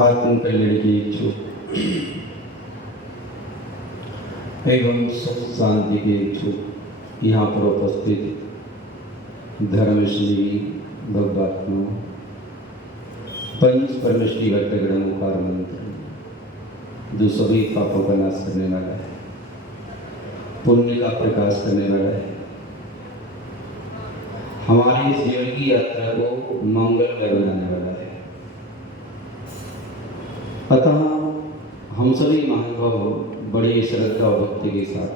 आत्म कल्याण की इच्छुक एवं सुख शांति के इच्छुक यहाँ पर उपस्थित धर्मश्री भगवात्मा पंच परमश्री भक्तगणों मंत्र जो सभी पापों का नाश करने वाला है, पुण्य का प्रकाश करने वाला है, हमारी इस जीवन की यात्रा को मंगलमय बनाने वाला है। अतः हम सभी महानुभाव बड़ी श्रद्धा और भक्ति के साथ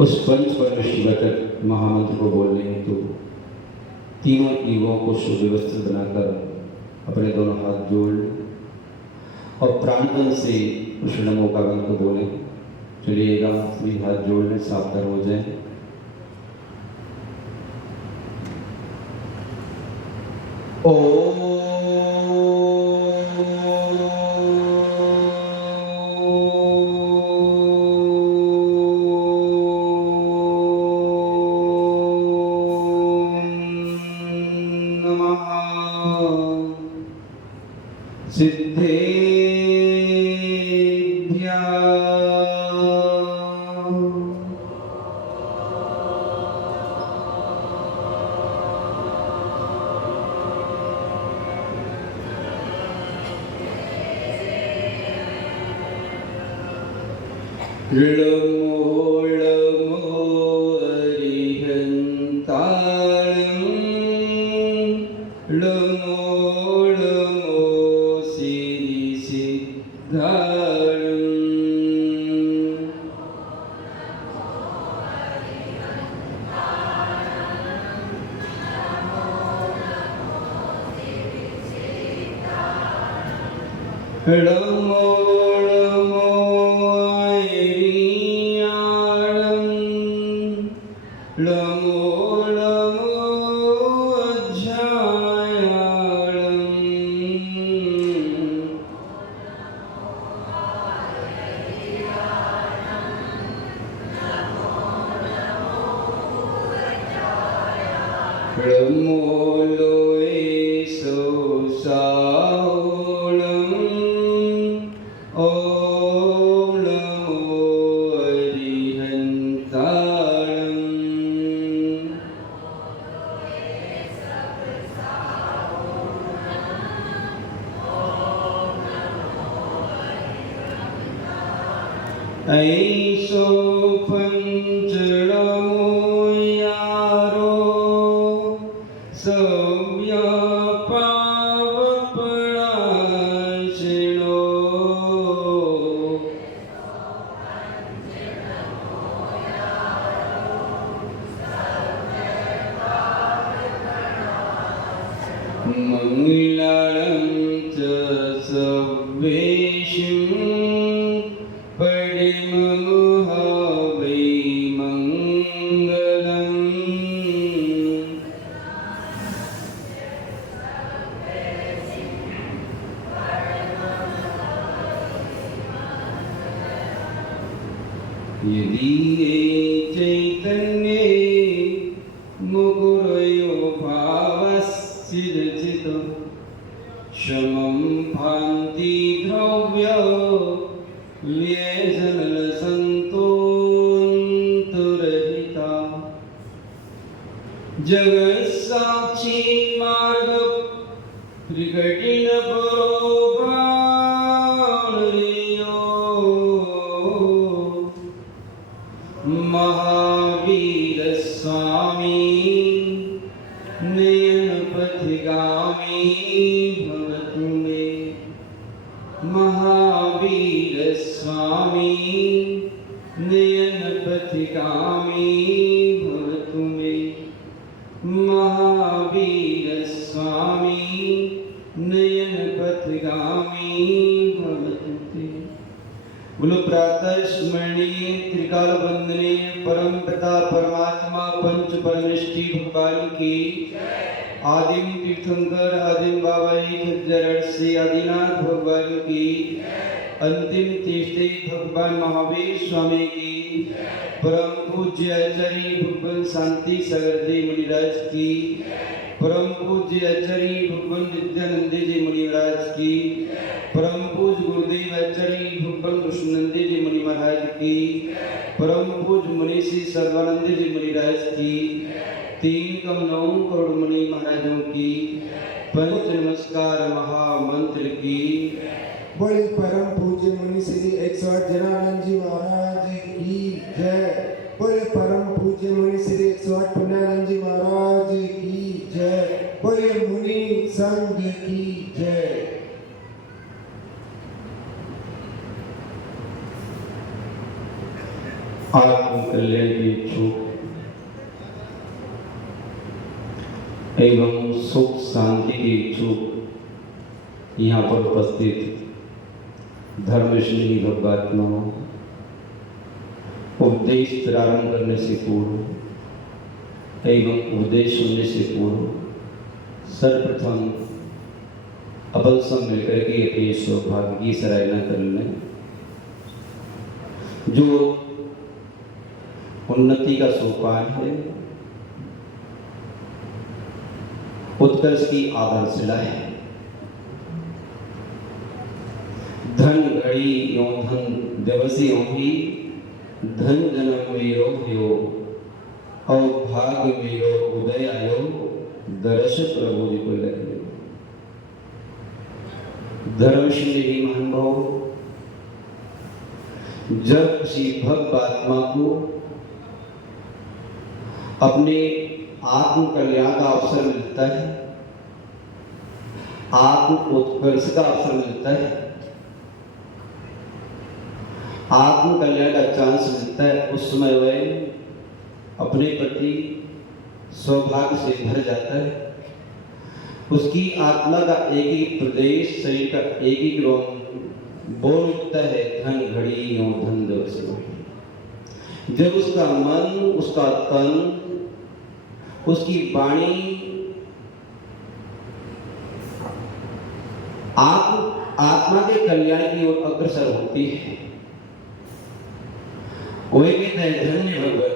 उस पंच परमेश्वर महामंत्र को बोलने हेतु तीनों युगों को सुव्यवस्थित बनाकर अपने दोनों हाथ जोड़ और प्राणपन से उस नमो का मंत्र को बोले। चलिएगा, सभी हाथ जोड़ने सावधान हो जाए। आदिम तीर्थंकर आदिम बाबाई खज्जरसी आदिनाथ भगवान की, अंतिम तीर्थी भगवान महावीर स्वामी की, परम पूज्य आचार्य भगवान शांति सागर जी मुनिराज की, परम पूज्य आचार्य भगवान विद्यानंद जी मुनिराज की, परम पूज्य गुरुदेव आचार्य भगवान कृष्णानंद जी मुनि महाराज की, परम पूज्य मुनीषी सर्वानंद जी मुनिराज की, 3,9 करोड़ मुनि महाराजों की, पंच नमस्कार महामंत्र की। बोले परम पूज्य मुनि श्री 108 जनानंद जी महाराज की जय। बोले परम पूज्य मुनि श्री 108 पुण्यानंद जी महाराज की जय। बोले मुनि संघ की जय। आत्म कल्याण के इच्छुक एवं सुख शांति के इच्छुक यहाँ पर उपस्थित धर्मश्रेणी भगवात्माओं, उपदेश प्रारंभ करने से पूर्व एवं उपदेश सुनने से पूर्व सर्वप्रथम अपन सब मिलकर के अपने सौभाग्य की सराहना कर लें। जो उन्नति का सोपान है, उत्कर्ष की आधारशिला है। धन घड़ी यो धन दिवस यो ही, धन जन्म मेरो भयो, और भाग्य मेरो उदय आयो, दर्श प्रभु जी को लगे। धर्मश्री महानुभाव, जब किसी भक्त आत्मा को अपने आत्म कल्याण का अवसर मिलता है, आत्म उत्कर्ष का अवसर मिलता है, आत्म कल्याण का चांस मिलता है, उस समय वह अपने प्रति सौभाग्य से भर जाता है। उसकी आत्मा का एक एक प्रदेश, शरीर का एक एक रोम बोल उठता है, धन घड़ी यो धन दिवस। जब उसका मन, उसका तन, उसकी वाणी आत्मा के कल्याण की ओर अग्रसर होती है, वही कहते हैं धन्य भगवान,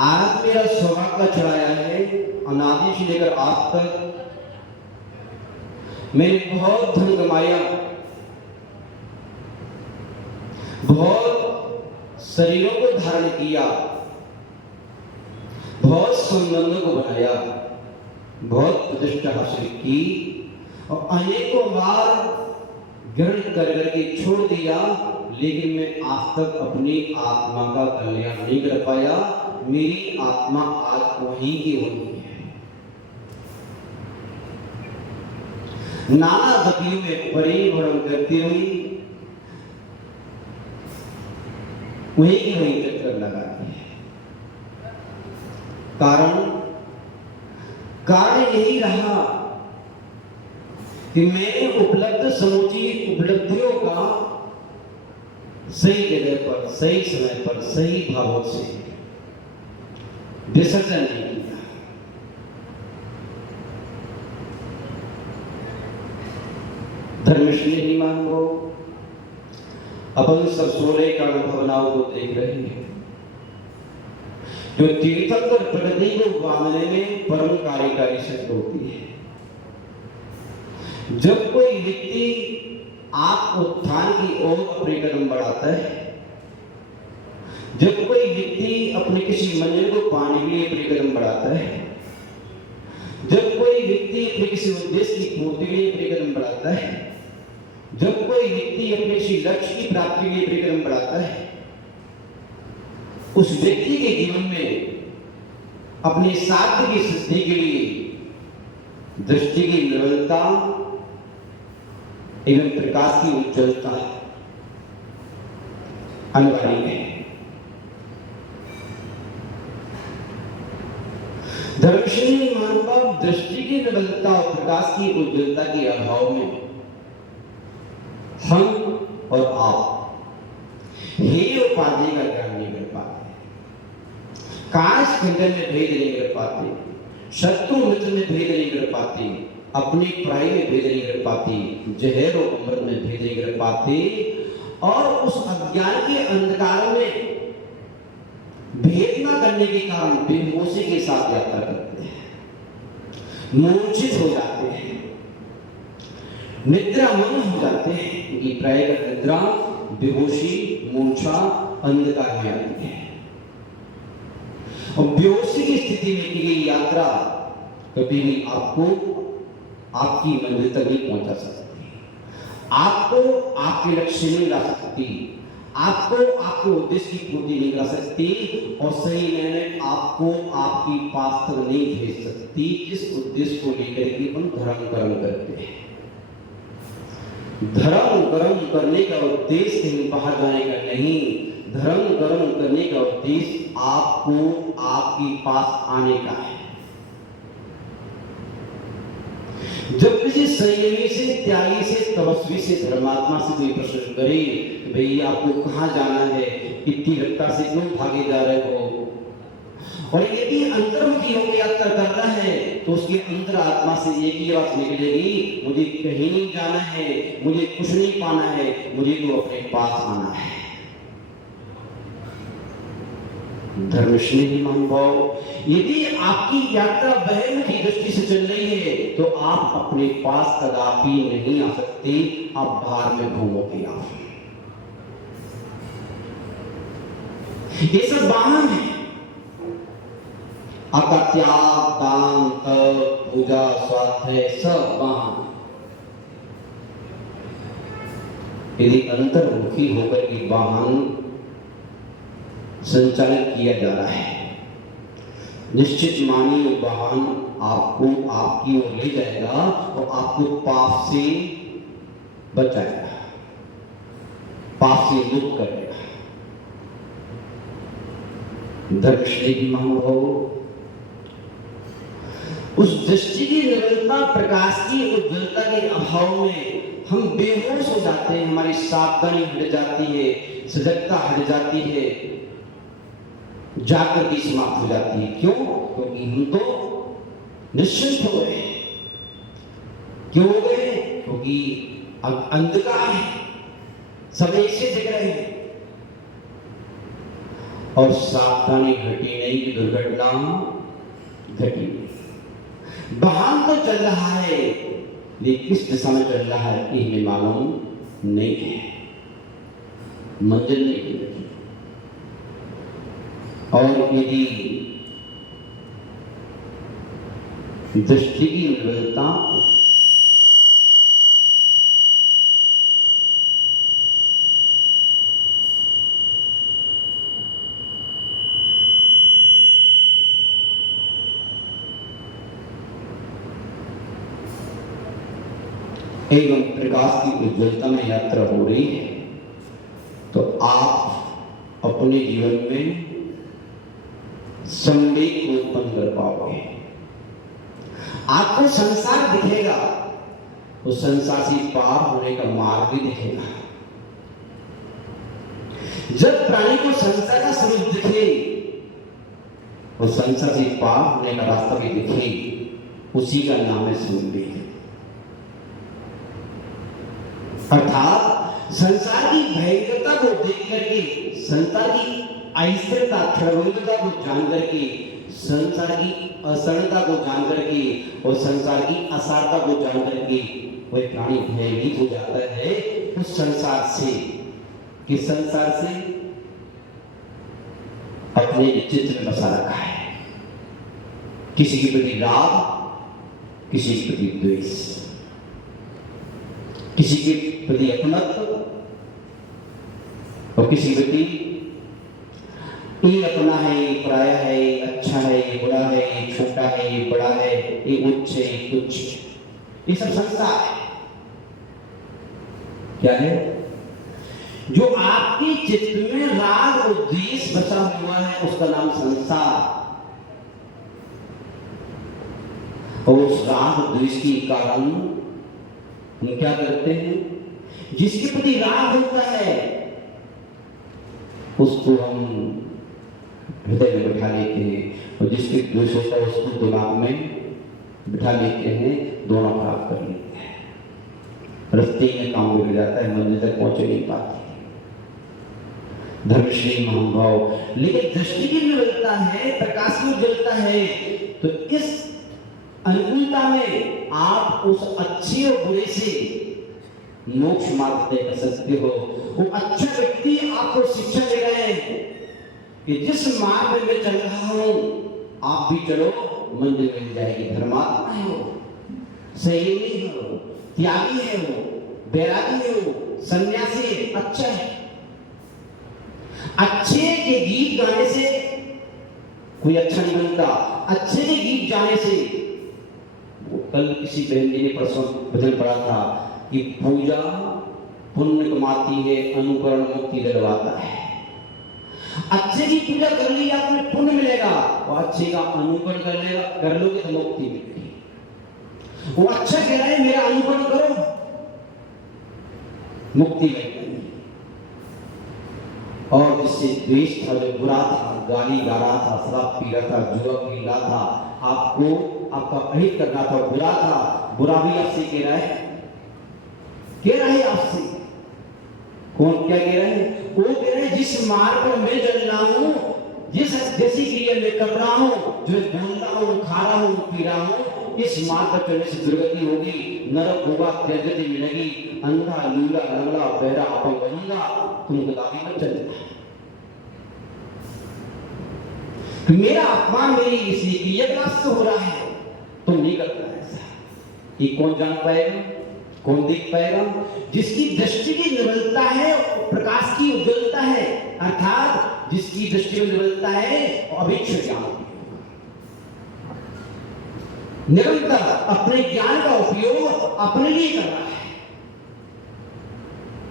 आज मेरा सौभाग्य चढ़ाया है, अनादि से लेकर आज तक मैंने बहुत धन कमाया, बहुत शरीरों को धारण किया, बहुत संबंधों को बनाया, बहुत प्रतिष्ठा हासिल की, और अनेकों बार ग्रहण कर करके छोड़ दिया, लेकिन मैं आज तक अपनी आत्मा का कल्याण नहीं कर पाया। मेरी आत्मा आज वहीं की वहीं है। नाना गतियों में परिभ्रमण करती हुई वहीं की वहीं चक्कर लगाती है। कारण यही रहा कि मैंने उपलब्ध समूची उपलब्धियों का सही जगह पर, सही समय पर, सही भावों से विसर्जन नहीं किया। धर्मश्री मानो अपन सब सोरे का भावनाओं को देख रहे हैं, जो तीर्थंकर प्रगति को बांधने में परम कार्यकारी सिद्ध होती है। जब कोई व्यक्ति आत्म उत्थान की ओर अपने कदम बढ़ाता है, जब कोई व्यक्ति अपने किसी मंजिल को पाने के लिए अपने कदम बढ़ाता है, जब कोई व्यक्ति अपने किसी उद्देश्य की पूर्ति के लिए अपने कदम बढ़ाता है, जब कोई व्यक्ति अपने किसी लक्ष्य की प्राप्ति के लिए अपने कदम बढ़ाता है, उस व्यक्ति के जीवन में अपने साध्य की सिद्धि के लिए दृष्टि की निर्मलता एवं प्रकाश की उज्ज्वलता अनिवार्य है। धर्मश्री महानुभाव, दृष्टि की निर्मलता और प्रकाश की उज्ज्वलता के अभाव में हम और आप हे उपाधि का ज्ञान नहीं कर पाते, काश खंडन में भेद नहीं कर पाते, शत्रु मित्र में भेद नहीं कर पाते, अपनी पराई में भेद नहीं कर पाते, जहर और अमृत में भेद नहीं कर पाते, और उस अज्ञान के अंधकार में भेद न करने के कारण बेहोशी के साथ यात्रा करते हैं, मूर्छित हो जाते हैं, निद्रामग्न हो जाते हैं। क्योंकि प्राय निद्रा, बेहोशी, मूर्छा अंधकार में आती है। और बेहोशी की स्थिति में की गई यात्रा कभी भी आपको आपकी मंजिल तक नहीं पहुंचा सकती, आपको आपके लक्ष्य में ला सकती, आपको आपके उद्देश्य की पूर्ति नहीं करा सकती, और सही मैंने आपको आपकी पास तक नहीं भेज सकती जिस उद्देश्य को लेकर के हम धर्म कर्म करते हैं। धर्म कर्म करने का उद्देश्य कहीं बाहर जाने का नहीं, धर्म कर्म करने का उद्देश्य आपको आपके पास आने का है। जब किसी संयमी से, त्यागी से, तपस्वी से, धर्मात्मा से कोई प्रश्न करे, भाई आपको कहाँ जाना है, इतनी लगता से क्यों भागे जा रहे हो, और यदि अंतर्मुखी होकर यात्रा करना है तो उसके अंतर आत्मा से एक ही बात निकलेगी, मुझे कहीं नहीं जाना है, मुझे कुछ नहीं पाना है, मुझे तो अपने पास आना है। धर्मश्रेणी महानुभाव, यदि आपकी यात्रा बहिर्मुखी दृष्टि से चल रही है तो आप अपने पास कदापि नहीं आ सकते, आप बाहर में घूमोगे। आप ये सब वाहन है, आपका त्याग, दान, तप, पूजा, स्वाध्याय सब वाहन। यदि अंतर्मुखी होकर के वाहन संचालित किया जा रहा है, निश्चित मानिए वाहन आपको आपकी ओर ले जाएगा और आपको पाप से बचाएगा, पाप से मुक्त करेगा। धर्मश्री की महानुभाव, उस दृष्टि की निर्मलता, प्रकाश की उज्ज्वलता के अभाव में हम बेहोश हो जाते हैं, हमारी सावधानी हट जाती है, सजगता हट जाती है, जागृति समाप्त हो जाती है। क्यों? क्योंकि हम तो निश्चिंत हो गए। क्यों हो गए? क्योंकि अंधकार है, सब एक से दिख रहे हैं, और सावधानी घटी नहीं कि दुर्घटना घटी। वाहन तो चल रहा है, लेकिन किस दिशा में चल रहा है ये हमें मालूम नहीं है, मंजिल नहीं है। और यदि दृष्टि की निर्बलता एवं प्रकाश की उज्ज्वलता में यात्रा हो रही है, तो आप अपने जीवन में संवेग को उत्पन्न कर पाओगे। आपको संसार दिखेगा, उस संसार से पार होने का मार्ग भी दिखेगा। जब प्राणी को संसार का स्वरूप दिखे, उस संसार से पार होने का रास्ता भी दिखे, उसी का नाम है संवेग। अर्थात संसार की भयंकरता को देख करके, संसार की अस्थिरता, क्षणभंगुरता को जान करके, संसार की असरणता को जान करके और संसार की असारता को जान करके वह प्राणी भयभीत हो जाता है उस संसार से। किस संसार से? अपने चित्त में बसा रखा है, किसी के प्रति राग, किसी के प्रति द्वेष, किसी के प्रति अपनत्व और किसी के प्रति ये अपना है, ये पराया है, ये अच्छा है, ये बुरा है, ये छोटा है, ये बड़ा है, ये उच्च है, ये तुच्छ, ये सब संसार है। क्या है? जो आपके चित्त में राग और द्वेष बसा हुआ है उसका नाम संसार। और उस राग द्वेष के कारण हम क्या करते हैं? जिसके प्रति राग होता है उसको हम हृदय में बैठा लेते हैं, और जिसके द्वेष होता है उसको दिमाग में बिठा लेते हैं, दोनों खराब कर लेते हैं, रास्ते में काम बिगड़ जाता है, मंजिल तक पहुंचे नहीं पाते। धर्मश्री महानुभाव, लेकिन दृष्टि की निर्बलता है, प्रकाश में जलता है, तो इस अनुकूलता में आप उस अच्छे और बुरे से मोक्ष मार्ग तय कर सकते हो। वो अच्छा व्यक्ति आपको शिक्षा दे रहे हैं कि जिस मार्ग में मैं चल रहा हूं आप भी चलो, मंजिल मिल जाएगी। धर्मात्मा है वो, संयमी है वो, त्यागी है वो, बैरागी है वो, सन्यासी है, अच्छा है। अच्छे के गीत गाने से कोई अच्छा नहीं बनता, अच्छे के गीत गाने से। कल किसी बहन जी ने परसों भजन पढ़ा था कि पूजा पुण्य कमाती है, अनुकरण मुक्ति दिलवाता है। अच्छे की पूजा कर ली आपने पुण्य मिलेगा, और अच्छे का अनुकरण कर लोगे तो मुक्ति मिलेगी। वो अच्छा कह रहा है मेरा अनुकरण करो, मुक्ति मिलेगी। और जिससे द्वेष था, जो बुरा था, गाली गा रहा था, शराब पी रहा था, जुआ पी रहा था, आपको आपका अहित करना था, बुरा था, बुरा भी आपसे कह रहा है आपसे। कौन क्या कह रहा है? वो कह रहे हैं जिस मार्ग पर मैं चल रहा हूं, जैसी क्रिया मैं कर रहा हूं, जो बोल रहा हूं, खा रहा हूं, पी रहा हूं, इस मार्ग पर चलने से दुर्गति होगी, नरक होगा, दुर्गति मिलेगी, अंधा लूला लंगड़ा बहरा अपंग बनूंगा, तुम कदापि मत चलना। मेरा अपमान मेरी इसलिए क्रिया से हो रहा है, तुम नहीं करता ऐसा। ये कौन जान पाएगा, कौन देख पाएगा? जिसकी दृष्टि की निर्बलता है, प्रकाश की उज्ज्वलता है, अर्थात जिसकी दृष्टि में निर्बलता है अभिक्षण ज्ञान, निरंतर अपने ज्ञान का उपयोग अपने लिए कर रहा है।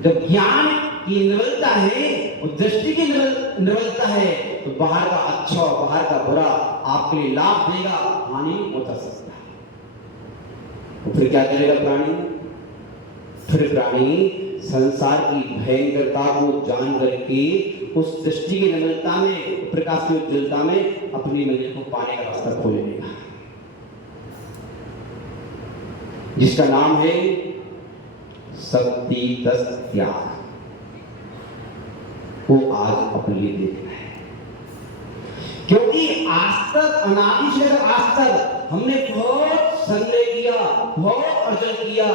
जब ज्ञान की निर्बलता है और दृष्टि की निर्बलता है, तो बाहर का अच्छा और बाहर का बुरा आपके लिए लाभ देगा, हानि पहुंचा सकता है। तो फिर क्या करेगा प्राणी? फिर प्राणी संसार की भयंकरता को जान करके उस दृष्टि की निर्मलता में, प्रकाश की उज्ज्वलता में अपनी मंजिल को पाने का रास्ता खोल लेगा, जिसका नाम है शक्ति तस् त्याग। वो आज अपने लिए देखना है, क्योंकि आज तक, अनादि से आज तक हमने बहुत संग्रह किया, बहुत अर्जन किया,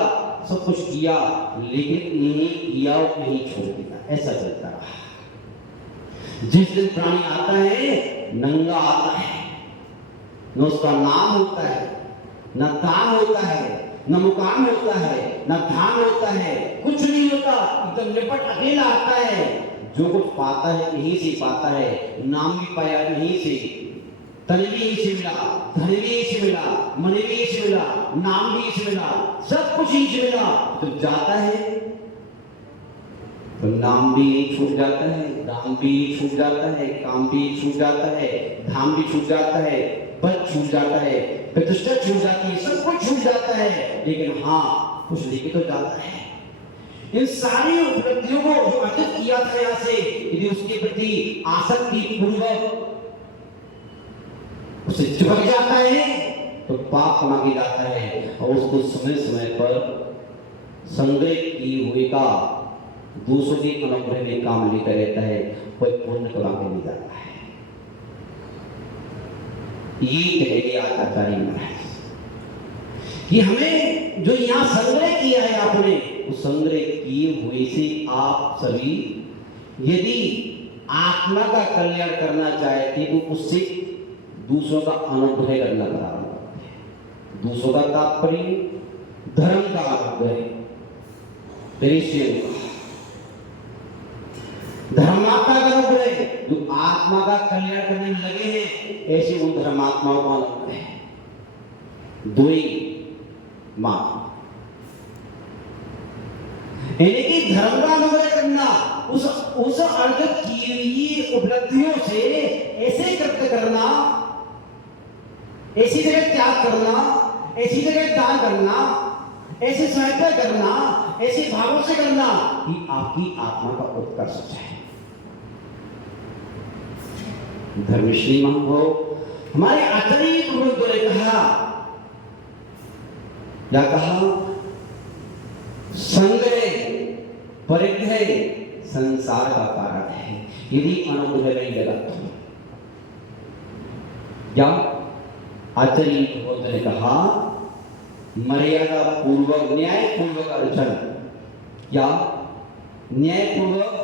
सब कुछ किया, लेकिन नहीं किया और नहीं छोड़ दिया, ऐसा चलता रहा। जिस दिन प्राणी आता है नंगा आता है, न उसका नाम होता है, न दाम होता है, न मुकाम होता है, न धाम होता है, कुछ नहीं होता, एकदम निपट अकेला आता है। जो कुछ पाता है यहीं से पाता है, नाम भी पाया यहीं से, तन भी यहीं से मिला, धन भी यहीं से मिला, मन भी यहीं से मिला, नाम भी यहीं से मिला, सब कुछ यहीं से मिला। तो जाता है तो नाम भी छूट जाता है, दाम भी छूट जाता है, काम भी छूट जाता है, धाम भी छूट जाता है, पद छूट जाता है, प्रतिष्ठा छूट जाती है, सब कुछ छूट जाता है, लेकिन हाँ कुछ लेके तो जाता है। इन सारी उपलब्धियों को जो अर्जित किया था यहाँ से, यदि उसके प्रति आसक्ति पूर्वक उसे चिपक जाता है तो पाप मांगे जाता है, और उसको समय समय पर संग्रह की हुए का दूसरों के अनुग्रह में काम लेकर रहता है, कोई पुण्य को मांगे नहीं जाता है। ये कहेंगे आचार्य महाराज कि हमें जो यहाँ संग्रह किया है आपने, उस संग्रह किए हुए से आप सभी यदि आत्मा का कल्याण करना चाहते तो उससे दूसरों का अनुग्रह करना प्रारंभ करते हैं। दूसरों का तात्पर्य धर्म का अनुग्रह, धर्मात्मा का अनुग्रह, जो आत्मा का कल्याण करने में लगे हैं, ऐसे उन धर्मात्माओं का अनुग्रह। दो ही मां यानी कि धर्म का अनुग्रह करना, उस अर्जित की हुई उपलब्धियों से ऐसे कृत्य करना, ऐसी जगह त्याग करना, ऐसी जगह दान करना, ऐसे सहायता करना, ऐसे भावों से करना कि आपकी आत्मा का उत्कर्ष है। धर्मश्री महाभाव, हमारे आचार्य भगवंतों ने कहा, क्या कहा? संग्रह परिग्रह संसार का कारण है, यदि अनुग्रह नहीं लगा तो। क्या आचार्य भगवंतों ने कहा? मर्यादा पूर्वक न्याय पूर्वक अर्जन, या न्याय पूर्वक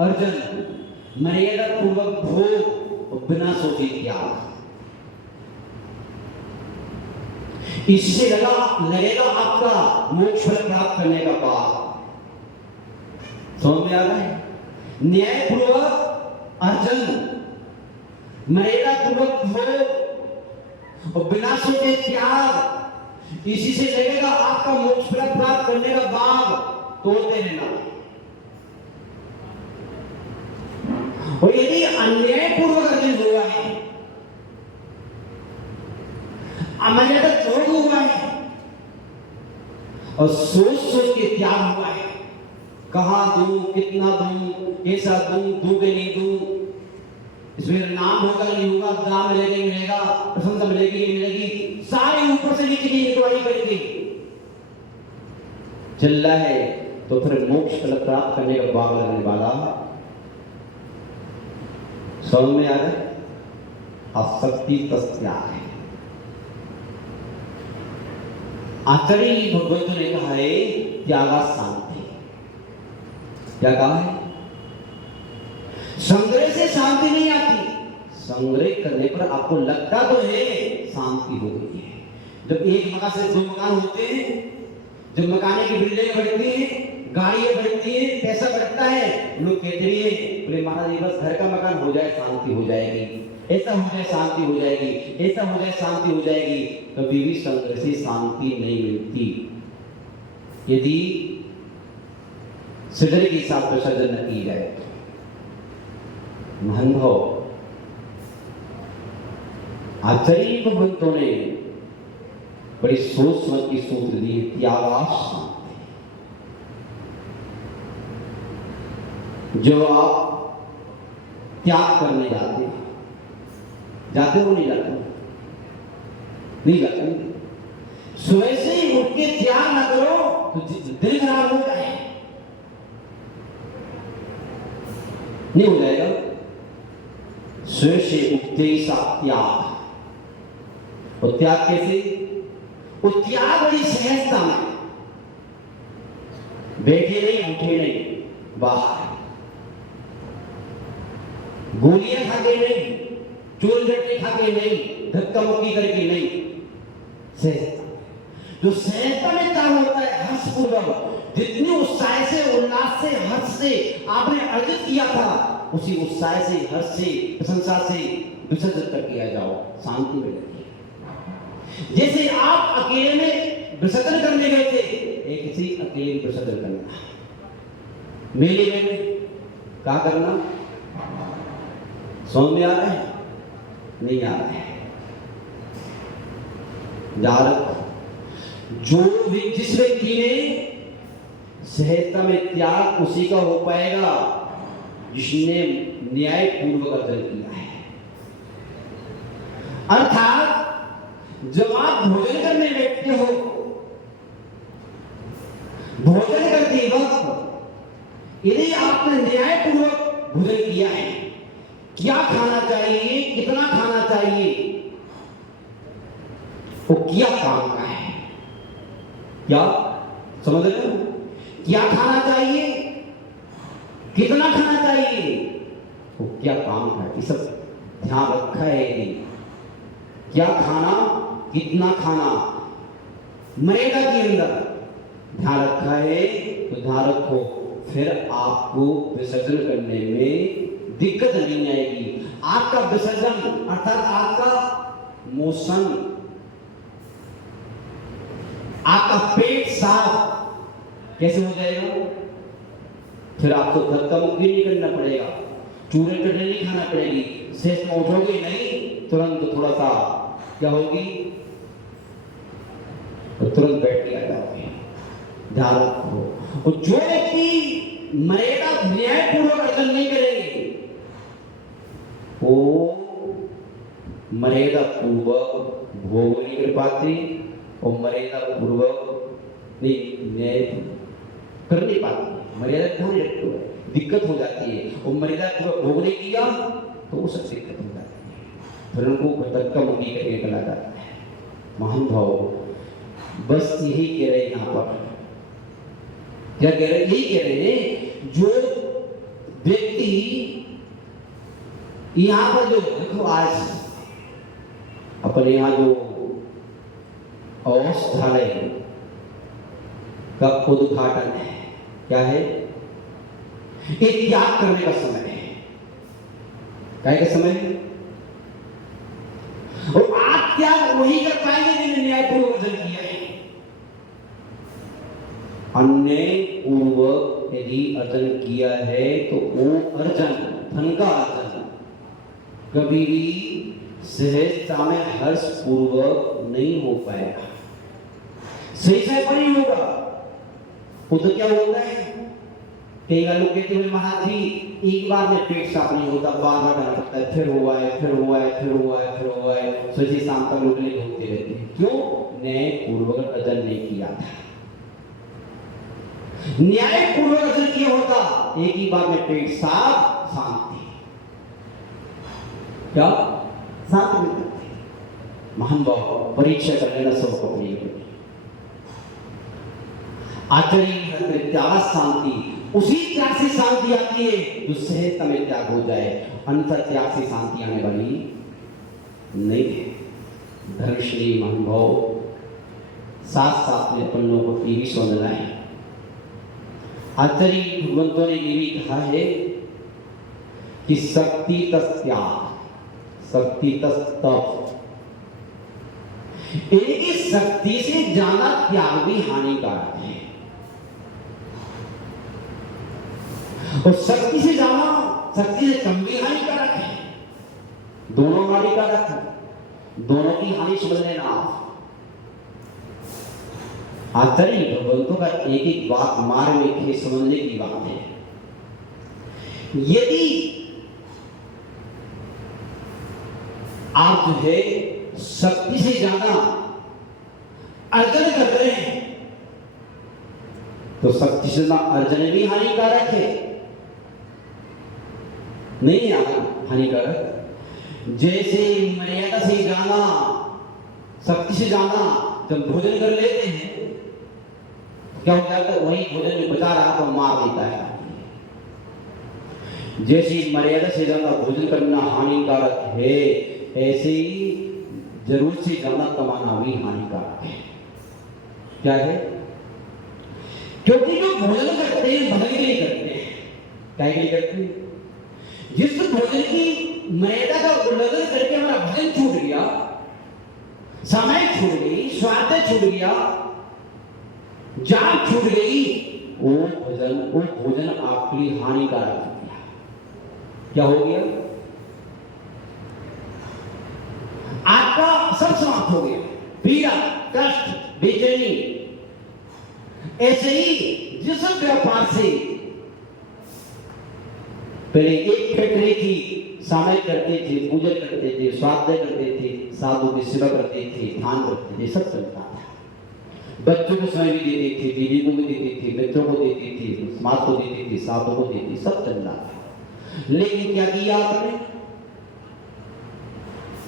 अर्जन, मर्यादा पूर्वक भोग और बिना सोचे त्याग। इससे लगेगा आपका मोक्ष फल प्राप्त करने का पाप। समझ में आ रहा है? न्याय पूर्वक अर्जन, मर्यादा पूर्वक भोग और बिना सोचे त्याग, इसी से लगेगा आपका मोक्ष फल प्राप्त करने का भाव तोड़ते रहना। और यदि अन्याय पूर्वक अर्जन हुआ है, अमर्यादा भोग हुआ है और सोच सोच के त्याग हुआ है, कहां दूं, कितना दूं, कैसा दूं, दूं के नहीं दूं, इसमें नाम होगा नहीं होगा, दाम मिलेगा नहीं मिलेगा, प्रशंसा मिलेगी नहीं मिलेगी, सारे ऊपर से नीचे की इंक्वायरी करेंगे। चल रहा है तो फिर मोक्ष फल प्राप्त करने का भाव लगने वाला। समझ में आ रहा है? आसक्ति तस्त्याग है। आचार्य भगवंतों ने कहा है त्यागा शांति। क्या कहा है? संग्रह से शांति नहीं आती, संग्रह करने पर आपको लगता तो है शांति हो गई है। जब एक मकान से दो मकान होते हैं, जब मकाने की बिल्डिंग बढ़ती है, गाड़ियां बढ़ती है, पैसा बढ़ता है, लोग कहते हैं बोले महाराज जी बस घर का मकान हो जाए शांति हो जाएगी, ऐसा हो जाए शांति हो जाएगी, ऐसा हो जाए शांति हो जाएगी। कभी भी संग्रह से शांति नहीं मिलती यदि सृजन के हिसाब से सृजन न की जाए। महानुभाव, आचार्य भगवंतों ने बड़ी सोच समझ की सूत्र दी, त्यागा शांति। जो आप त्याग करने जाते हो नहीं जाते? नहीं जाते। सुबह से ही उठ के त्याग ना करो तो दिल खराब हो जाए, नहीं हो जाएगा। सुबह से उठते ही सा त्याग, और त्याग कैसे? वो त्याग बड़ी सहजता में, बैठे नहीं उठे नहीं, बाहर गोलियां खा के नहीं, चोल झटके खा के नहीं, धक्का मुक्की करके नहीं, सहजता। जो सहजता में त्याग होता है हर्षपूर्वक, जितनी उत्साह से, उल्लास से, हर्ष से आपने अर्जित किया था, उसी उत्साह से, हर्ष से, प्रशंसा से विसर्जित करके आ जाओ, शांति में लगे। जैसे आप अकेले में विसर्जन करने गए थे, एक किसी अकेले विसर्जन करना, मेले में क्या करना? समझ में आ रहा है? नहीं आ रहा है? याद रखो, जो भी जिस व्यक्ति ने सहजता में त्याग उसी का हो पाएगा जिसने न्याय पूर्वक अर्जन किया है। अर्थात जब आप भोजन करने बैठते हो, भोजन करते वक्त यदि आपने न्याय पूर्वक भोजन किया है, क्या खाना चाहिए, कितना खाना चाहिए, वो क्या काम का है? क्या समझ रहे हो? क्या खाना चाहिए, कितना खाना चाहिए, वो क्या काम का है, ये सब ध्यान रखा है। क्या खाना, कितना खाना, मर्यादा के अंदर ध्यान रखा है, तो ध्यान रखो, फिर आपको विसर्जन करने में दिक्कत नहीं आएगी। आपका विसर्जन अर्थात आपका मोशन, आपका पेट साफ कैसे हो जाएगा? फिर आपको धक्का मुक्की नहीं करना पड़ेगा, चूरे चटनी नहीं खाना पड़ेगी, शेष में उठोगे नहीं, तुरंत थोड़ा सा क्या होगी, तो तुरंत बैठ के आ जाओगे। ध्यान रखो, और जो व्यक्ति मर्यादा न्यायपूर्वक अर्जन नहीं करेंगे, वो मर्यादा पूर्वक भोग नहीं कर पाते और मर्यादा पूर्वक न्याय कर नहीं पाते, मर्यादा ध्यान रखते हुए दिक्कत हो जाती है और मर्यादा पूर्वक भोग नहीं किया तो वो सब दिक्कत हो जाती है, फिर उनको धक्का मुक्की करके निकला जाता है। महान भाव बस यही कह रहे हैं यहाँ पर, क्या कह रहे हैं? यही कह रहे हैं जो व्यक्ति यहाँ पर जो देखो आज अपने यहाँ जो औषधालय का उद्घाटन है, क्या है? ये त्याग करने का समय है, क्या का समय है? और आप त्याग वही कर पाएंगे जिन्होंने न्यायपूर्वक अर्जन किया है। अन्याय पूर्वक यदि अर्जन किया है तो वो अर्जन, धन का अर्जन कभी भी सहजता में हर्ष पूर्वक नहीं हो पाएगा, सही से पर नहीं होगा। वो तो क्या होता है, कई बार लोग कहते हैं महाराज एक बार में पेट साफ नहीं होता, बार बार करना पड़ता है, फिर हुआ है, फिर हुआ है, फिर हुआ है, फिर हुआ है, सोचिए शाम तक लोग घूमते रहते हैं। क्यों? न्याय पूर्वक अर्जन नहीं किया था। न्याय पूर्वक अर्जन किया होता एक ही बार में पेट साफ, शांति, क्या शांति मिलती। महान भाव परीक्षा कर लेना सबको अपनी आचरण त्याग शांति, उसी त्याग से शांति आती है जो सहजता में त्याग हो जाए, अंतर त्याग से शांति आने वाली नहीं है। धर्मश्री महान भाव साथ साथ में अपन लोगों को ये भी समझना है, आचार्य भगवंतों ने ये भी कहा है कि शक्ति तस् त्याग, शक्ति तस् तप। एक शक्ति से ज्यादा त्याग भी हानिकारक है और शक्ति से ज्यादा, शक्ति से कम भी हानिकारक है। दोनों हानिकारक है, दोनों की हानि समझ लेना आप। आचार्य भगवंतों का एक एक बात मार्ग में समझने की बात है। यदि आप जो है शक्ति से ज्यादा अर्जन कर रहे हैं तो शक्ति से ज्यादा अर्जन भी हानिकारक है, नहीं हानिकारक। जैसे मर्यादा से ज्यादा, शक्ति से ज्यादा जब भोजन कर लेते हैं क्या हो जाता है, वही भोजन में बचा रहा तो मार देता है। जैसी मर्यादा से ज्यादा भोजन करना हानिकारक है, ऐसे ही जरूरत से ज्यादा कमाना भी हानिकारक है। क्या है? क्योंकि जो भोजन करते हैं भजन के लिए करते हैं, क्या के लिए करते हैं? जिस भोजन की मर्यादा का उल्लंघन करके हमारा भजन छूट गया, समय छूट गई, स्वार्थ छूट गया, जान छूट गई, वो भोजन आपके लिए हानिकारक हो गया। क्या हो गया? आपका सब समाप्त हो गया, पीड़ा, कष्ट, बेचैनी। ऐसे ही जिस व्यापार से पहले एक फैक्ट्री थी, समय करते थे, पूजन करते थे, स्वाध्याय करते थे, साधु की सेवा करते थे, ध्यान करते थे, सब चलता था। बच्चों को समय भी देते थे, बीवी को भी देते थे, मित्रों को देते थे, समाज को देते थे, साधु को देते, सब चल रहा था। लेकिन क्या किया आपने?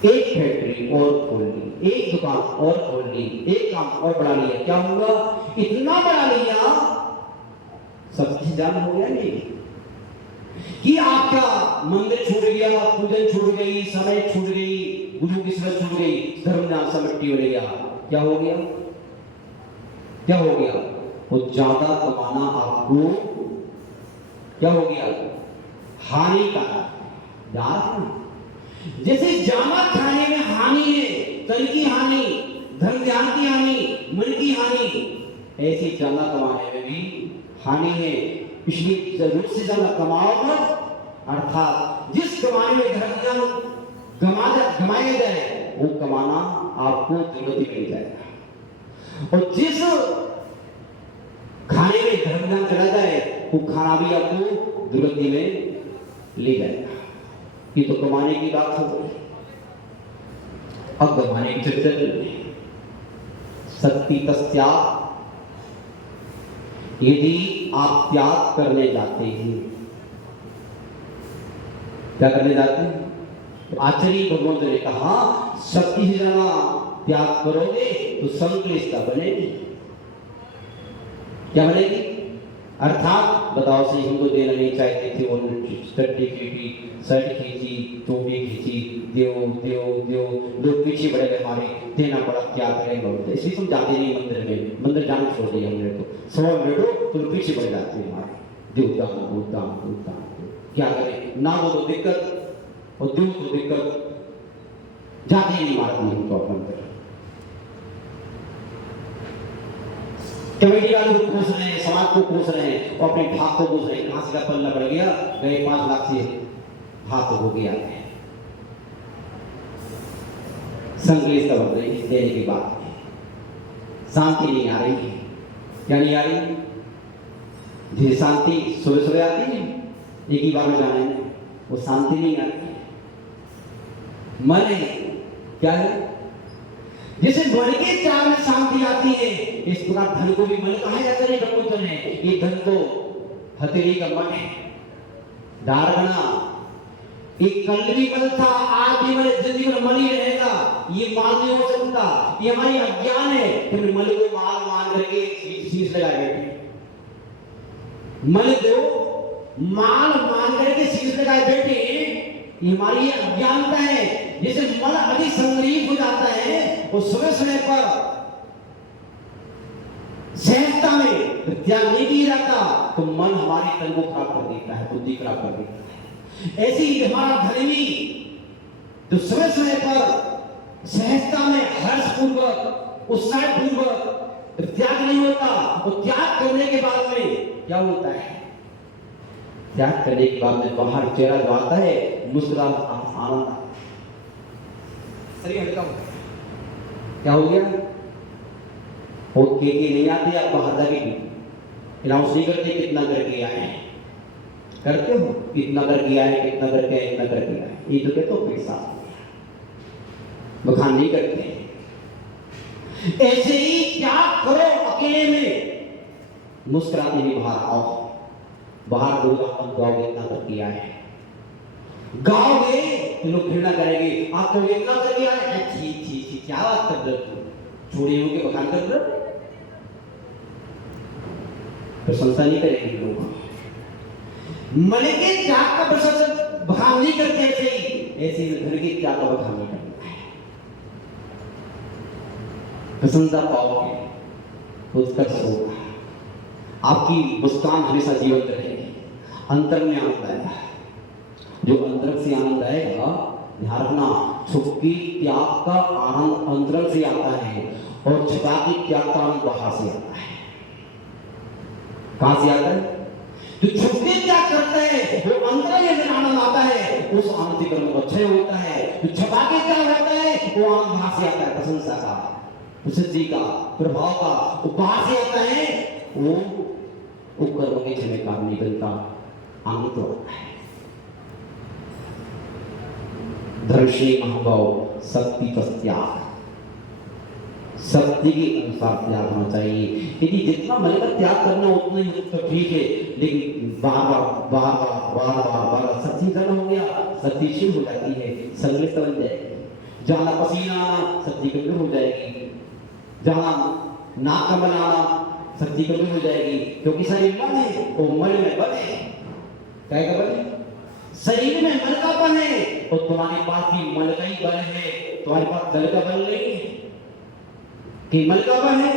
एक फैक्ट्री और खोल ली, एक दुकान और खोल ली, एक काम और बढ़ा लिया। क्या होगा? इतना बढ़ा लिया, सब चीज जान हो गया नहीं कि आपका मंदिर छूट गया, पूजन छूट गई, समय छूट गई, गुरु की सेवा छूट गई, धर्म ज्ञान सब मिट्टी हो गया। क्या हो गया? क्या हो गया? वो ज्यादा कमाना आपको क्या हो गया? हानिकारक। जैसे ज्यादा खाने में हानि है, तन की हानि, धर्म ध्यान की हानि, मन की हानि, ऐसी ज्यादा कमाने में भी हानि है। इसलिए जरूरत से ज्यादा कमाओ, अर्थात जिस कमाने में धर्म ध्यान कमाया जाए वो कमाना आपको जरूरत ही मिल जाएगा, और जिस खाने में धर्म ध्यान चला जाए वो खाना भी आपको जरूरत में ले जाएगा। ये तो कमाने की बात हो गई। अब हमारे चर्चा चल रही है शक्ति तस्त्याग। यदि आप त्याग करने जाते हैं, क्या करने जाते हैं? तो आचार्य भगवंत ने कहा शक्ति से जाना त्याग करोगे तो संक्लिष्टता बनेगी। क्या बनेगी? अर्थात बताओ सही, हमको देना नहीं चाहते थे, वो शर्ट खींची, टोपी खींची, लोग पीछे बढ़े गए हमारे, देना पड़ा, क्या करें बहुत, इसलिए तुम जाते नहीं मंदिर में, मंदिर जाना छोड़ दिया हमने। तो सवाल बैठो तुम पीछे बढ़ जाते हैं हमारे, देवता क्या करें, ना वो तो दिक्कत और देव तो दिक्कत, जाते ही नहीं मारते हम तो अपन पर। कमेटी वाले को पूछ रहे हैं, समाज को पूछ रहे हैं और अपने भाग को पूछ रहे हैं, कहां से का पल्ला पड़ गया, गए 5 लाख से हाथ हो गया है। संकलिष्ट बढ़ रही है देने की बात, शांति नहीं आ रही है। क्या नहीं आ रही? जी शांति सुबह सुबह आती है, एक ही बार में जाने में, वो शांति नहीं आती। मन है क्या है? जैसे मन के चार में शांति आती है, इस प्रकार धन को भी मन कहा जाता है भगवंत ने। ये धन तो हथेली का मन है, धारणा एक कल भी मन था, आज भी मन, जिंदगी में मन ही रहेगा, ये मान नहीं हो सकता। ये हमारी अज्ञान है कि मन को मान करके शीश लगाए बैठे, मन को मान करके शीश लगाए बैठे, ये हमारी अज्ञानता है। जैसे मन अधिक संग्रहित हो जाता है वो समय समय पर सहजता में त्याग नहीं किया जाता, तो मन हमारे तन को खराब कर देता है, बुद्धि खराब कर देता है। ऐसे ही हमारा धन भी तो समय समय पर सहजता में हर्ष पूर्वक उत्साह पूर्वक त्याग नहीं होता, और त्याग करने के बाद में क्या होता है? त्याग करने के बाद में बाहर चेहरा जो आता है मुस्कुराहट, आनंद, शरीर हल्का होता है। क्या हो गया? वो केके नहीं आते, आप बाहर जाके अनाउंस नहीं करते कितना करके आए हैं, करते हो कितना करके आए, कितना करके आए, इतना करके आए, ये तो कहते हो पैसा बखान नहीं करते। ऐसे ही त्याग करो, अकेले में मुस्कुराते ही बाहर आओ, बाहर दुर्गा मत गाओगे, इतना करके आए, गाओगे तो लोग घृणा करेंगे, आपको इतना करके आए, छी क्या बात कर रहे हो, चोरी हो के बखान कर रहे हो, प्रशंसा नहीं करेंगे लोग। मन के त्याग का प्रशंसा बखान नहीं करते, ऐसे ही घर के त्याग का बखान नहीं करते, प्रशंसा पाओगे, उत्कर्ष होगा, आपकी मुस्कान हमेशा जीवंत रहेगी, अंतर में आनंद आएगा। जो अंतर से आनंद आएगा, ध्यान रखना, छुपकी त्याग का आनंद अंतर से आता है और छुपा की त्याग का आनंद बाहर से आता है। कहां से आता है? जो छुपके त्याग करते हैं वो अंतर में आनंद आता है, उस आनंद से कर्म अच्छे होता है। जो छुपा के त्याग होता है वो आनंद बाहर से आता है, प्रशंसा का, प्रसिद्धि का, प्रभाव का, वो बाहर से आता है, वो कर्म के क्षण काम नहीं बनता, आनंद तो आता है। धर्षे महाभाव शक्ति का त्याग, शक्ति के अनुसार त्याग होना चाहिए। यदि जितना मन का त्याग करना उतना ही तो ठीक है, लेकिन बार शक्ति करना हो गया, शक्तिशील हो जाती है, संग्लिष्ट बन जाएगी। जहाँ पसीना आना शक्ति कमजोर हो जाएगी, जहाँ नाक का बनाना शक्ति कमजोर हो जाएगी, क्योंकि शरीर मन है, वो मन में बल है। क्या का बल है? शरीर में मन का बल है, और तुम्हारे पास भी मन का ही बल है, तुम्हारे पास दल का बल नहीं है। कि मन का बल है,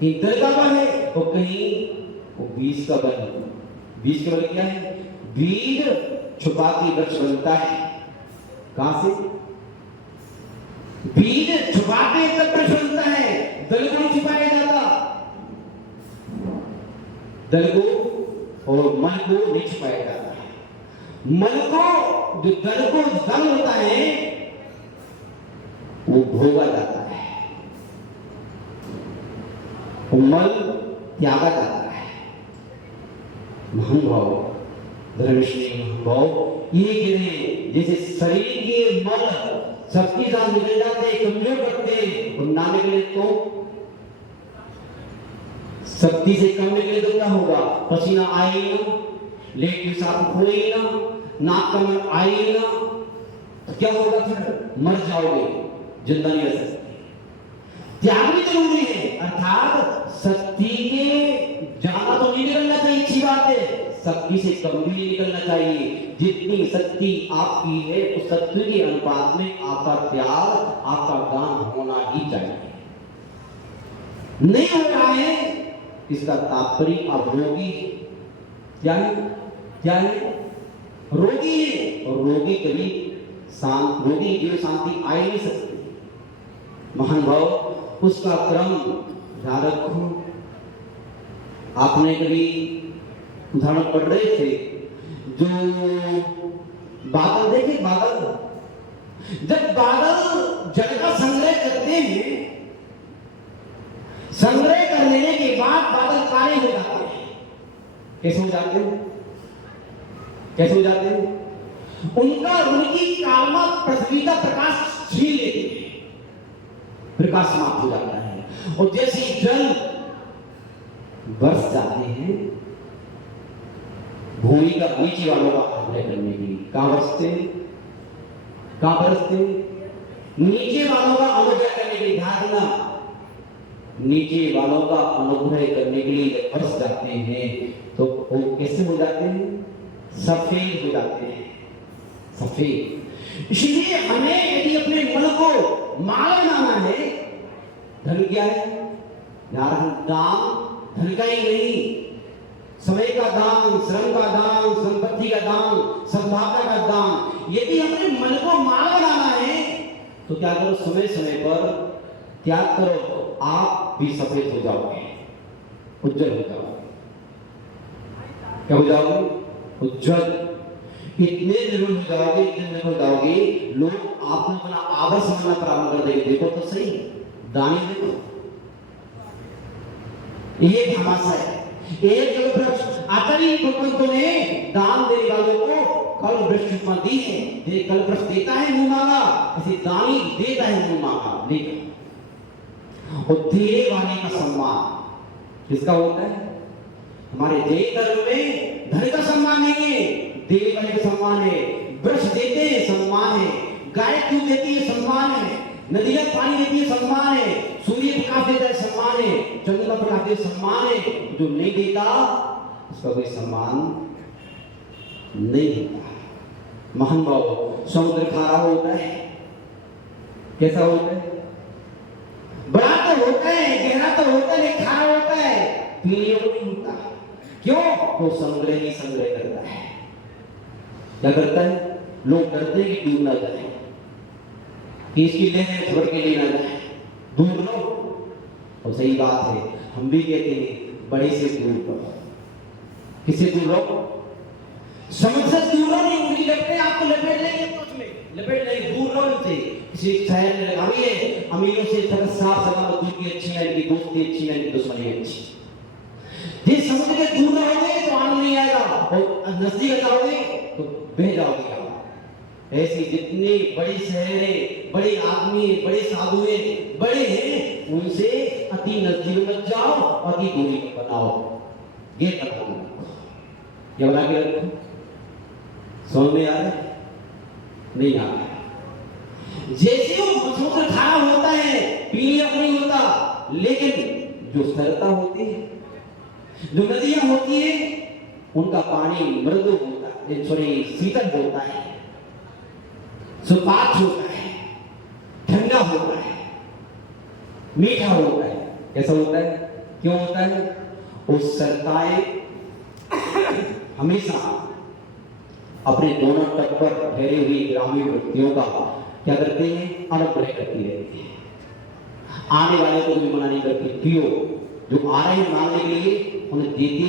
कि दल का बल है, और कहीं वो बीज का बल है। बीज का बल क्या है? बीज छुपा के वृक्ष बनता है। कहां से? बीज छुपा के वृक्ष बनता है, दल को नहीं छुपाया जाता, दल को और मन को नहीं छुपाया जाता। मन को, जो दल को दल होता है वो भोगा जाता है, वो मन त्यागा जाता है। महानुभाव धर्मश्री भाव ये गिरे जैसे शरीर के मल सबकी साथ निकल जाते, कमजोर करते और ना निकले तो शक्ति से कम निकले तो क्या होगा? पसीना आएगा, लेट के साथ खोएगा, नाक का मन आएगा, तो क्या होगा? फिर मर जाओगे, जिंदा नहीं रह सकते। त्याग भी जरूरी है, अर्थात शक्ति के जाना तो नहीं निकलना चाहिए, अच्छी बात है, शक्ति से कम भी नहीं निकलना चाहिए। जितनी शक्ति आपकी है उस शक्ति के अनुपात में आपका त्याग, आपका दान होना ही चाहिए। नहीं हो रहा है इसका तात्पर्य आप रोगी क्या है? क्या है? रोगी है, और रोगी कभी शांत, रोगी जीवन शांति आ ही नहीं सकती। महान भाव उसका क्रम ध्यान रखो। आपने कभी उदाहरण पढ़ रहे थे जो बादल देखे, बादल जब बादल जल का संग्रह करते हैं, संग्रह कर लेने के बाद बादल काले हो जाते हैं। कैसे हो जाते हैं? कैसे हो जाते हैं? उनकी कालमा पृथ्वी का प्रकाश छीन लेती है, प्रकाश समाप्त हो जाता है। और जैसे जल बरस जाते हैं भूमि का नीचे वालों का आग्रह करने के लिए, कहां बरसते? कहां बरसते? नीचे वालों का अनुग्रह करने के लिए। ध्यान देना, नीचे वालों का अनुग्रह करने के लिए बरस जाते हैं तो वो कैसे हो जाते हैं? सफेद हो जाते हैं, सफेद। इसलिए हमें यदि अपने मन को माल बनाना है, धन क्या है? दान धन का ही नहीं, समय का दान, श्रम का दान, संपत्ति का दान, सद्भावना का दान। यदि अपने मन को माल बनाना है तो क्या करो? समय समय पर त्याग करो, आप भी सफेद हो जाओगे, उज्जवल हो जाओगे। क्या हो जाओगे? उज्जवल। इतने निर्मल हो जाओगे, इतने निर्मल हो जाओगे, लोग आपको अपना आदर समझना प्रारंभ कर देंगे। देखो तो सही, दानी देखो, ये धमासा है। एक जो वृक्ष आचार्य भगवंतों ने दान देने वालों को कल वृक्ष दी है। कल वृक्ष देता है मुंह मांगा, ऐसे दानी देता है मुंह मांगा। देखो, और देने वाले का सम्मान किसका होता है? हमारे जैन धर्म में धन का सम्मान नहीं है, देने वाले का सम्मान है। वृक्ष देते हैं, सम्मान है। गाय दूध देती है, सम्मान है। नदियां पानी देती है, सम्मान है। सूर्य प्रकाश देता है, सम्मान है। चंद्रमा प्रकाश देता है, सम्मान है। जो नहीं देता उसका कोई सम्मान नहीं होता। महान भाव, समुद्र खारा होता है, कैसा होता है? बड़ा तो होता है, गहरा तो होता है, लेकिन खारा होता है, पीने योग्य नहीं होता। क्यों? तो संग्रह ही संग्रह करता है। क्या करता है? लोग डरते हैं कि डूब ना जाए, कि इसकी लेने छोड़ के ले ना जाए, दूर लो। और सही बात है, हम भी कहते हैं बड़े से दूर रहो। किससे दूर रहो? समुद्र से दूर रहो। नहीं उंगली लपेटे, आपको लपेट लेंगे, तो उसमें लपेट लेंगे, दूर रहो उनसे। किसी शहर में लगा है, अमीरों से साफ सलामत दूर की अच्छी है, इनकी दोस्ती अच्छी है, इनकी दुश्मनी अच्छी। जिस समुद्र के दूर रहोगे तो आनंद नहीं आएगा, और नजदीक जाओगे तो बह जाओगे। ऐसी जितनी बड़ी शहरें, बड़े आदमी, बड़े साधुए बड़े हैं, उनसे अति नजदीक मत जाओ, अति दूरी मत बनाओ। ये बना ये बना के रखो। समझ में आ रहा है? नहीं आ रहा है। जैसे वो समुद्र खारा होता है, पीने नहीं होता, लेकिन जो सरता होती है, जो नदियां होती है, उनका पानी मृदु होता है, थोड़ी शीतल होता है, सुपाच्य होता है, ठंडा होता है, मीठा होता है। कैसा होता है? क्यों होता है? उस सरताएं हमेशा अपने दोनों तट पर ठहरे हुए ग्रामीण व्यक्तियों का क्या करते हैं? अनुग्रह करती रहती है। आने वाले को भी मना नहीं करती, पियो। जो आ रहे हैं मांगने के लिए उन्हें देती,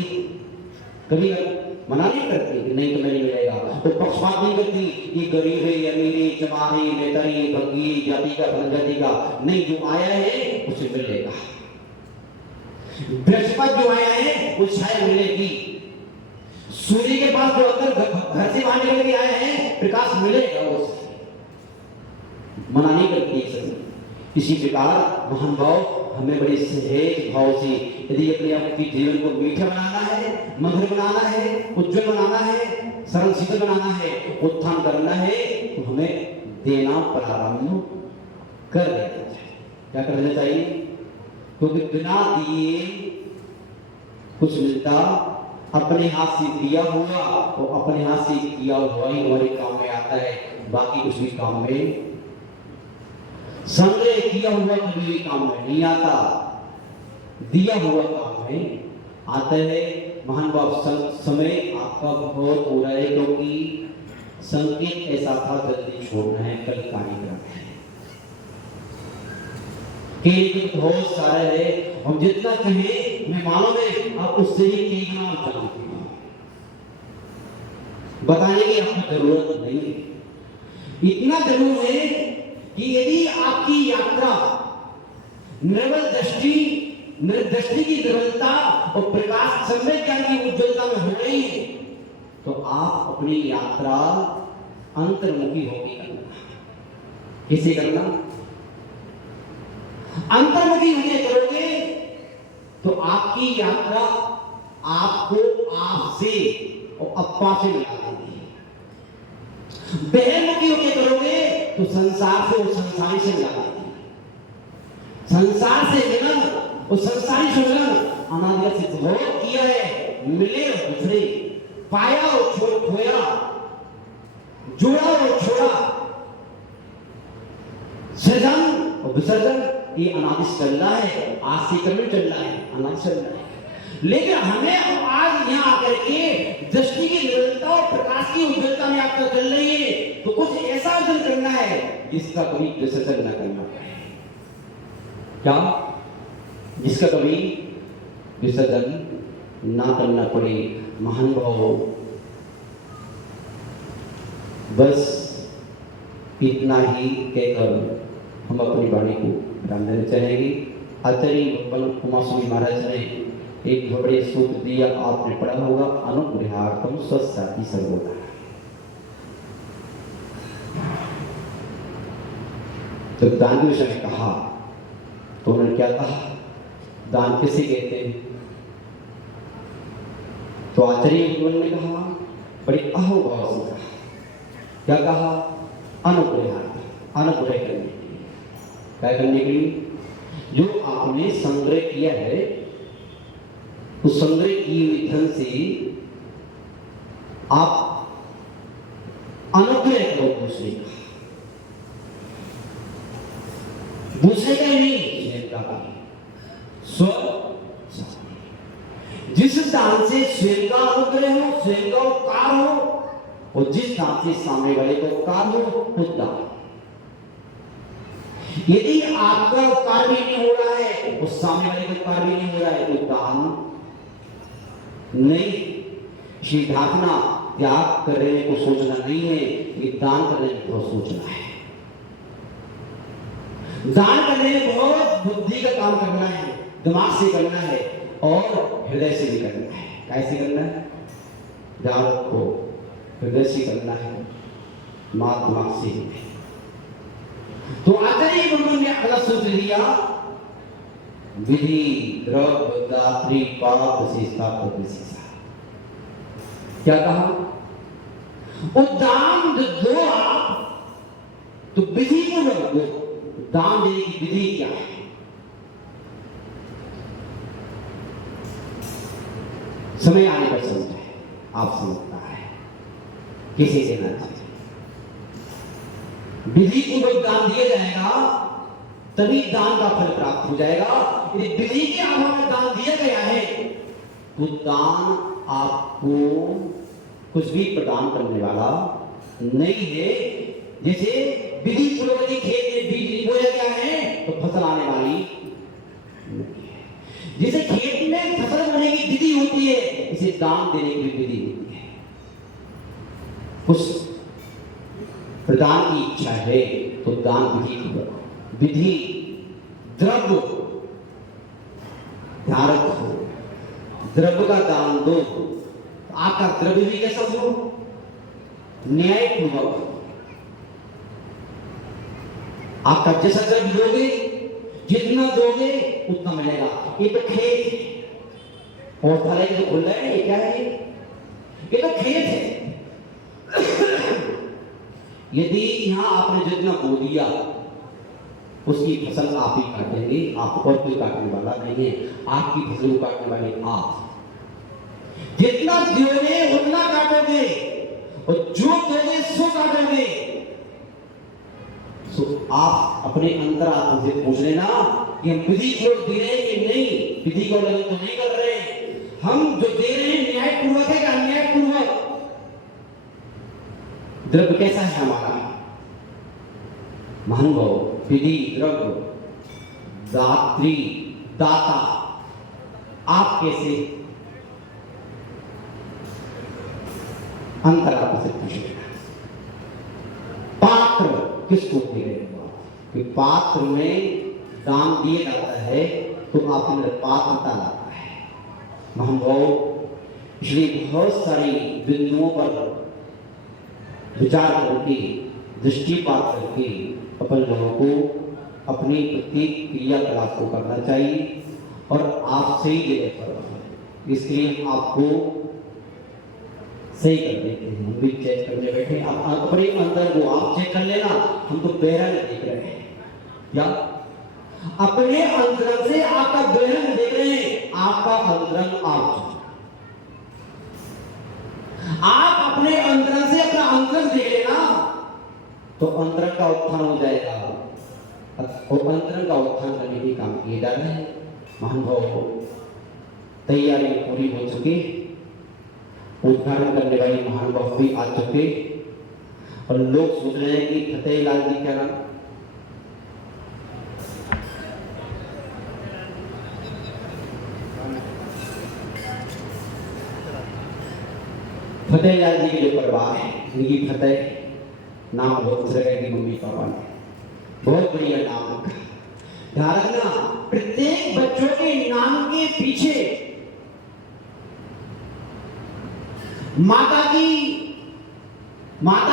कभी मना नहीं करती कि नहीं तुम्हें नहीं मिलेगा। तो पक्षपात नहीं करती, ये गरीब है, अमीर है, चमारी, नेतरी, भंगी, जाति का, जनजाति का, नहीं, जो आया है उसे मिलेगा। बृहस्पति जो आया है वो छाया मिलेगी। सूर्य के पास जो अंदर घर से बाहर निकल के आए हैं, प्रकाश मिलेगा उससे, मना नहीं करती है सब। इसी प्रकार महान भाव हमें बड़े सहज भाव से यदि अपने आपके जीवन को मीठा बनाना है, मधुर बनाना है, उज्जवल बनाना है, सरल शीतल बनाना है, उत्थान करना है, तो हमें देना प्रारंभ कर देना चाहिए। क्या कर देना चाहिए? क्योंकि बिना दिए कुछ मिलता, अपने हाथ से दिया हुआ तो अपने हाथ से किया हुआ ही हमारे काम में आता है, बाकी कुछ भी काम में, संग्रह किया हुआ कभी भी काम में नहीं आता, दिया हुआ काम में आता है। महान बाप समय आपका बहुत हो रहा है, क्योंकि संकेत ऐसा था जल्दी छोड़ना है, कल कार्यक्रम है, केंद्र बहुत सारे है, हम जितना कहें मैं मालूम है आप उससे ही कई गुना जानते हैं, बताने की आपको जरूरत नहीं है। इतना जरूर है कि यदि आपकी यात्रा निर्मल दृष्टि की निर्मलता और प्रकाश समय ज्ञान की उज्ज्वलता में हो रही है, तो आप अपनी यात्रा अंतर्मुखी होगी करना। किसे करना? अंतर्मुखी होके करोगे तो आपकी यात्रा आपको आपसे और अप्पा से मिला देगी। बहिर्मुखी होके करोगे तो संसार से और संसारी से मिला देगी। संसार से मिलन और संसारी से मिलन अनादि से बहुत किया है, मिले और दूसरे, पाया और खोया, जोड़ा और छोड़ा, सृजन और विसर्जन, ये अनादि चल रहा है, आज से कभी चल रहा है, अनादि चल रहा है। लेकिन हमें आज यहाँ आकर के दृष्टि की निर्मलता और प्रकाश की उज्ज्वलता में यात्रा चल रही है, तो कुछ ऐसा अर्जन करना है जिसका कभी विसर्जन न करना पड़े। क्या? जिसका कभी विसर्जन ना करना पड़े। महान भाव, बस इतना ही कहकर हम अपनी वाणी को विराम देना चाहेंगे। आचार्य उमा स्वामी महाराज ने एक बड़े सूत्र दिया, आपने पढ़ा होगा, अनुग्रहार्थम स्वस्ति सर्वदा। जब दान के विषय में कहा तो उन्होंने क्या कहा? दान किसे कहते हैं? तो आचार्य ने कहा, बड़े अहोभाव से कहा, क्या कहा? अनुग्रहार्थ, अनुग्रह करने के लिए। क्या करने के लिए? जो आपने संग्रह किया है, उस संग्रह की हुई धन से आप अनुग्रह करो दूसरे का, दूसरे का नहीं, स्वयं का। जिस दान से स्वयं का अनुग्रह हो, स्वयं का उपकार हो, और जिस दान से सामने वाले का उपकार हो, उस दान। यदि आपका उपकार भी नहीं हो रहा है, उस सामने वाले का उपकार भी नहीं हो रहा है, तो दान नहीं। श्री धारणा त्याग करने को सोचना नहीं है, ये दान करने को सोचना है। दान करने में बहुत बुद्धि का काम करना है, दिमाग से करना है और हृदय से भी करना है। कैसे करना है? ध्यान रखो, हृदय से करना है, दिमाग से ही। तो आचार्य ब्रह्म ने अगला सूत्र दिया, विधि द्रव्य दात्री पाप विशेषता प्रतिशेषा। क्या कहा? दान दो आप, तो विधि को दो। दान देने की विधि क्या है? समय आने पर समझे, आप समझता है किसे देना चाहिए। विधि पूर्वक दान दिया जाएगा तभी दान का फल प्राप्त हो जाएगा। यदि विधि के अभाव में दान दिया गया है तो दान आपको कुछ भी प्रदान करने वाला नहीं है। जैसे विधि पूर्वक खेत में बीज बोया गया है तो फसल आने वाली नहीं है। जैसे खेत में फसल बोने की विधि होती है, इसे दान देने की विधि होती है। कुछ प्रदान की इच्छा है तो दान विधि पूर्वक, विधि द्रव्य ध्यान रखो, द्रव्य का दान दो, आपका द्रव्य भी कैसा हो, न्यायपूर्वक। आपका जैसा द्रव्य दोगे, जितना दोगे उतना मिलेगा। ये तो खेत है, और थाले जो खुल रहा है ये क्या है, ये तो खेत है। यदि यहाँ आपने जितना बो दिया उसकी फसल आप ही काटेंगे, आप और कोई काटने वाला नहीं है। आपकी फसल को काटने वाले आप। जितना दोगे उतना काटोगे, और जो दोगे सो काटोगे। तो आप अपने अंतर आत्मा से पूछ लेना कि हम विधि को दे रहे हैं कि नहीं, विधि को उल्लंघन तो नहीं कर रहे हैं। हम जो दे रहे हैं न्यायपूर्वक है कि अन्यायपूर्वक। द्रव्य कैसा है हमारा, महानुभाव, विधि, द्रव्य, दात्री, दाता, आप कैसे, अंतर आप से पूछ लेना। पात्र किसको दे रहे हो, कि पात्र में दान दिया जाता है तो आपके अंदर पात्रता लाता है। महानुभाव, इसलिए बहुत सारी बिंदुओं पर विचार करके, दृष्टिपात करके अपन लोगों को अपनी प्रत्येक क्रियाकलाप को करना चाहिए, और आप सही जगह पर। इसलिए आपको सही कर देते हैं, हम भी चेक करने बैठे। आप अपने अंदर को आप चेक कर लेना, हम तो बहरंग देख रहे हैं, या अपने अंदर से आपका बहरंग देख रहे हैं। आपका अंतरंग आप अपने अंदर से अपना अंतरंग देख लेना, तो अंतरंग का उत्थान हो जाएगा, और अंतरंग का उत्थान करने के काम किए जा रहे हैं। महानुभाव, तैयारी पूरी हो चुकी, उद्घाटन करने वाले महानुभाव भी आ चुके, और लोग सोच रहे हैं कि फतेह लाल जी क्या नाम, फतेह लाल जी के जो परिवार है, इनकी फतेह नाम बहुत जगह की मम्मी पापा ने बहुत बढ़िया नाम रखा। ध्यान रखना, प्रत्येक बच्चों के नाम के पीछे माता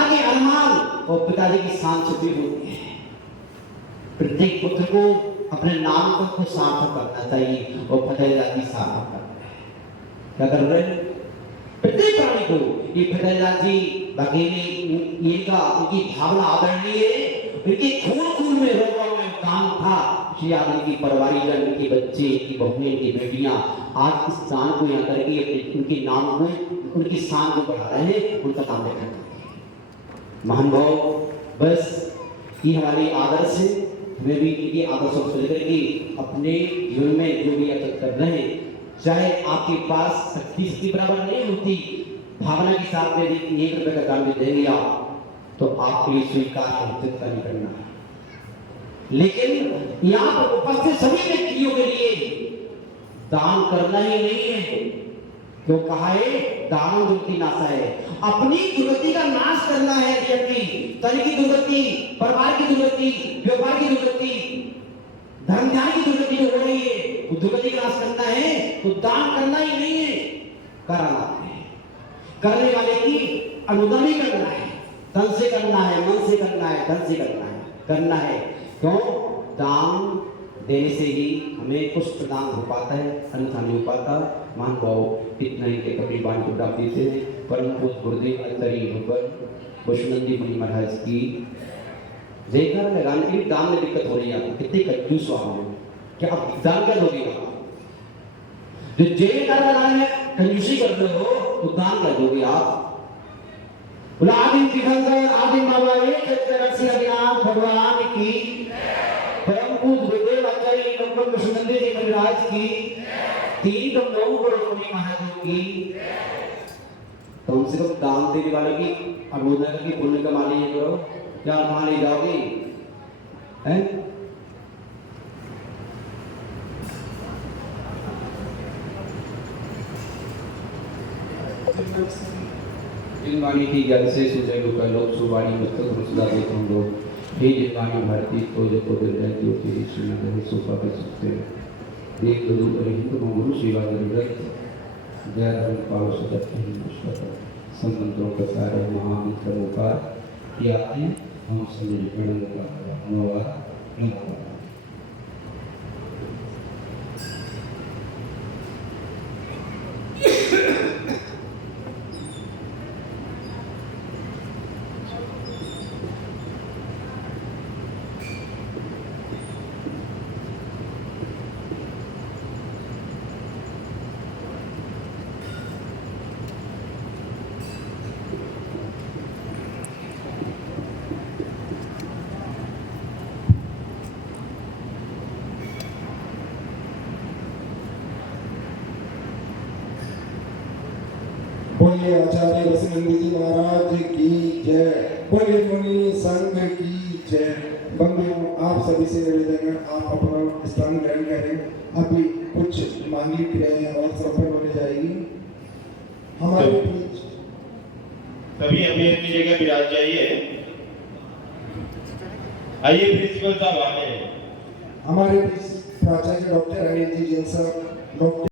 के अरमान और पिताजी की शान छुपी होती है। प्रत्येक पुत्र को अपने नाम को सार्थक करना चाहिए, और फतेह लाल जी सार्थक करते हैं। क्या कर रहे हैं? प्रत्येक प्राणी को ये फतेह लाल जी बघेली, इनका उनकी भावना आदरणीय है, इनके खून में रोगों में काम था। श्री आदि की परिवारिजन, इनके बच्चे, इनकी बहुएं, इनकी बेटियां आज इस स्थान को यहाँ करके उनके नाम को, उनकी शान को बढ़ा रहे हैं, उनका काम देखा। महानुभाव, बस ये हमारे आदर्श है। हमें भी इनके आदर्शों को लेकर के अपने जीवन में जो भी याचक कर रहे हैं, चाहे आपके पास शक्ति बराबर नहीं होती, भावना के साथ में 1 रुपए का दान भी देंगे आप, तो आपके लिए स्वीकार है, चिंता नहीं करना। लेकिन यहाँ पर उपस्थित सभी व्यक्तियों के लिए दान करना ही नहीं है, क्यों कहा है, दानव दुर्गति नाशा है। अपनी दुर्गति का नाश करना है। व्यक्ति तन की दुर्गति, परिवार की दुर्गति, व्यापार की दुर्गति, धर्म ध्यान की दुर्गति जो हो रही है, वो दुर्गति का नाश करना है, तो दान करना ही नहीं है, कराना है। करने वाले की अनुदान ही करना है, तन से करना है, मन से करना है, धन से करना है। क्यों? दान देने से ही हमें कुछ प्रदान हो पाता है, अन्यथा नहीं हो पाता। मान भाव इतना ही के कपड़ी बाण को डाल देते हैं। परम पूज्य गुरुदेव अंतरी भगवान वैष्णोदेवी मुनि महाराज की देखा लगाने के लिए दान में दिक्कत हो रही है। आपको कितने कंफ्यूज हो आप लोग, क्या आप दान क्या दोगे? जो जेल कर लगाने में कंजूसी कर रहे हो तो दान कर दोगे आप। बोला आदिम तीर्थंकर आदिम बाबा एक भगवान की, परम पूज्य गुरुदेव आचार्य भगवान वैष्णोदेवी जी महाराज की, 3 नवंबर महाराज की, कम से कम दान देने वाले की अनुमोदन करके पुण्य कमाने ये करो। क्या वहां ले जाओगे? हैं? जिनवाणी की जल से सुजय का लोक सुवाणी मस्तक रुसदा देखो लोग। हे जिनवाणी भारती तो जो को दिल जाती होती है श्रीनगर सोफा कर सकते हैं। देख गुरु और हिंदू मंगल सेवा जरूरत जय पार्षद संबंधों के सारे महामित्रों का किया है हम सभी का धन्यवाद। बोलिए आचार्य वसुनंदी जी महाराज की जय। बोलिए मुनि संघ की जय। बंधुओं, आप सभी से निवेदन है आप अपना स्थान ग्रहण करें। अभी कुछ मांगलिक क्रियाएं और संपन्न होने जाएगी। हमारे बीच सभी अपनी अपनी जगह विराज जाइए। आइए प्रिंसिपल साहब आगे। हमारे बीच प्राचार्य डॉक्टर अनिल जी जैन साहब, डॉक्टर